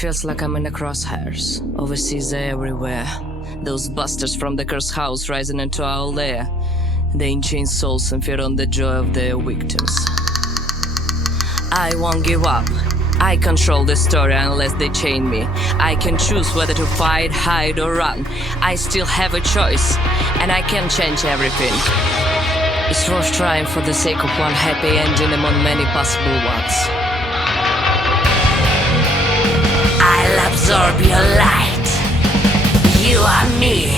feels like I'm in the crosshairs. Overseas, they're everywhere. Those bastards from the cursed house rising into our lair. They enchain souls and feed on the joy of their victims. I won't give up. I control the story unless they chain me. I can choose whether to fight, hide or run. I still have a choice, and I can change everything. It's worth trying for the sake of one happy ending among many possible ones. I'll absorb your light. You are me.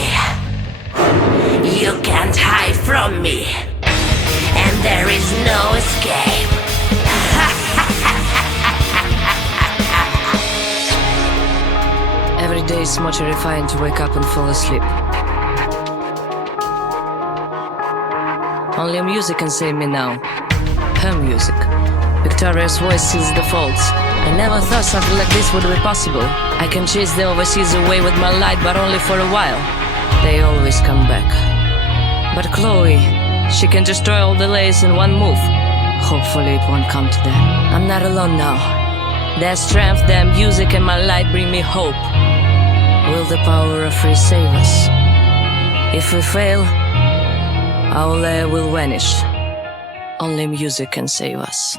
You can't hide from me, and there is no escape. Every day is more terrifying to wake up and fall asleep. Only music can save me now. Her music. Victoria's voice seals the faults. I never thought something like this would be possible. I can chase the overseas away with my light, but only for a while. They always come back. But Chloe, she can destroy all the layers in one move. Hopefully it won't come to that. I'm not alone now. Their strength, their music, and my light bring me hope. Will the power of free save us? If we fail, our lair will vanish. Only music can save us.